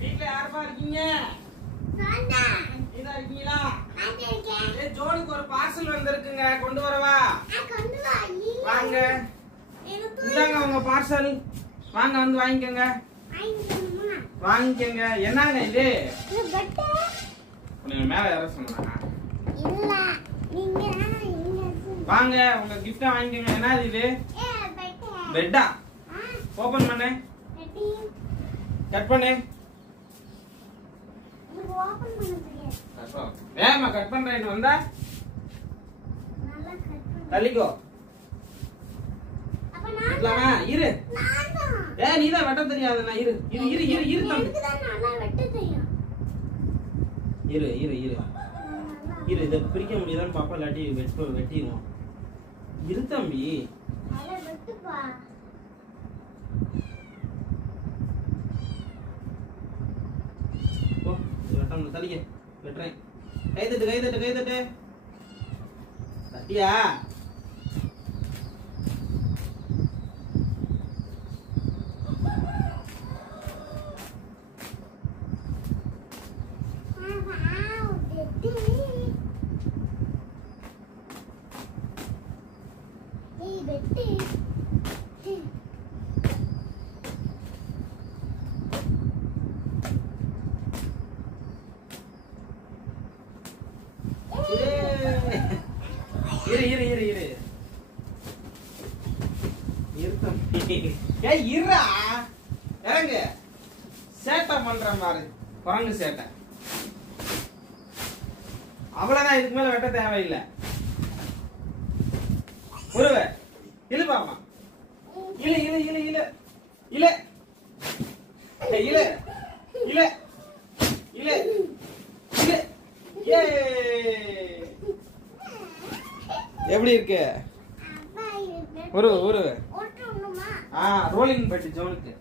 வீட்ல யாரப்பா இருக்கீங்க? நீதான் இருக்கீங்களா? ஜோனுக்கு ஒரு பார்சல் வந்திருக்குங்க, கொண்டு வரவா? வாங்க, இந்தாங்க உங்க பார்சல். வாங்க வந்து வாங்கிக்கோங்க. வாங்கிக்கோங்க. என்னங்க இது? மேல யார சொன்னா? வாங்க உங்க கிஃப்ட வாங்கிக்கோங்க. என்ன இது? பெட்டா? ஓபன் பண்ணு. கட் பண்ணு. வேமா கட் பண்றேன்னு வந்தா தள்ளிக்கோ. இரு. நீதான் வெட்ட தெரியாது. இரு இரு இரு இரு இரு தம்பி. இரு இரு இரு இரு. இதை பிரிக்க முடியாதான்னு பாப்பா, இல்லாட்டி வெட்டிடுவோம். இரு தம்பி. தள்ளிக்க, வெட்டுறேன். கை தட்டு கை தட்டு கை தட்டு. தட்டியா? இரு இரு இரு இரு இருடா. இறங்கு. சேட்டை பண்ற மாதிரி குரங்கு சேட்டை. அவ்வளவுதான், இதுக்கு மேல வெட்ட தேவையில்லை. உருவ இழு பாமா. இழு இழு இழு இழு இழு இழு இழு இழு இழு. எப்படி இருக்கு? உருவ உருவ. ரோலிங் பெட் ஜோனுக்கு.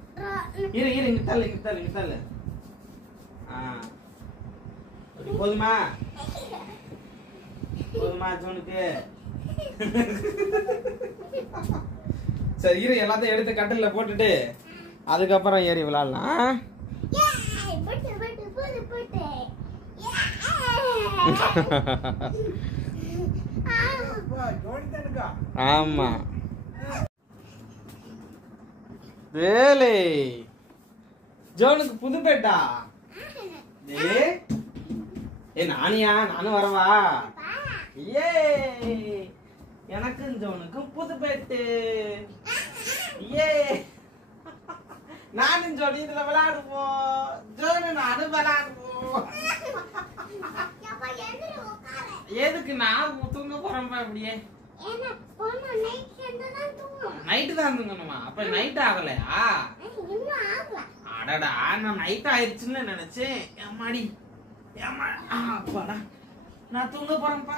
இரு இரு இங்க தள்ளு இங்க தள்ளு இங்க தள்ளு. போதுமா? போதுமா ஜோனுக்கு? சரி இரு, எல்லாத்தையும் எடுத்து கட்டில போட்டுட்டு அதுக்கப்புறம் ஏறி விளையாடலாம். ஆமா வேலை. ஜோனுக்கு புது பெட்டா? நானியா? நானும் வரவா? ஏ எனக்கும் ஜோனுக்கும் புது பெட்டு. ஏ நானும் ஜோனி இதுல விளையாடுவோம். ஜோனு நானும் விளையாடுவோம். எதுக்கு? நான் தூங்க போறேன். அப்படியே நைட்டு தான் தூங்கணுமா? அப்ப நைட் ஆகலையா? அடடா, நான் நைட் ஆயிடுச்சுன்னு நினைச்சேன். அம்மாடி அப்பாடா, நான் தூங்க போறேன்ப்பா.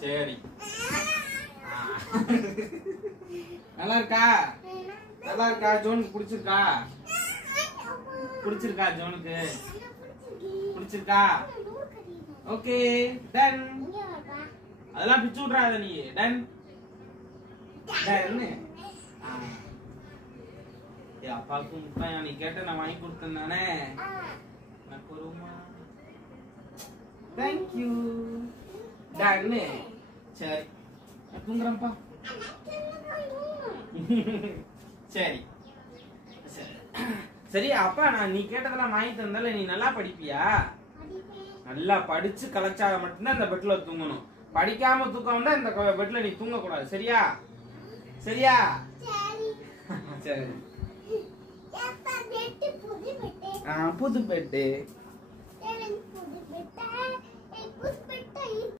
சரி, நல்லா இருக்கா? நல்லா இருக்கா? ஜோனுக்கு பிடிச்சிருக்கா? பிடிச்சிருக்கா? ஜோனுக்கு பிடிச்சிருக்கா? Okay done. அதெல்லாம் பிச்சு விட்றாத நீ. Done done. அப்பாவுக்கு முட்டாயா நீ கேட்ட நான் வாங்கி கொடுத்தேன் தானே. Thank you done. சரி தூங்குறேன்ப்பா. சரி சரி அப்பா, நான் நீ கேட்டதெல்லாம் வாங்கி தந்தால நீ நல்லா படிப்பியா? நல்லா படிச்சு கலைச்சாக மட்டும்தான் இந்த பெட்ல தூங்கணும். படிக்காம தூக்கம் தான் இந்த பெட்ல நீ தூங்க கூடாது. சரியா? சரியா? சரி. புது பெட்டு.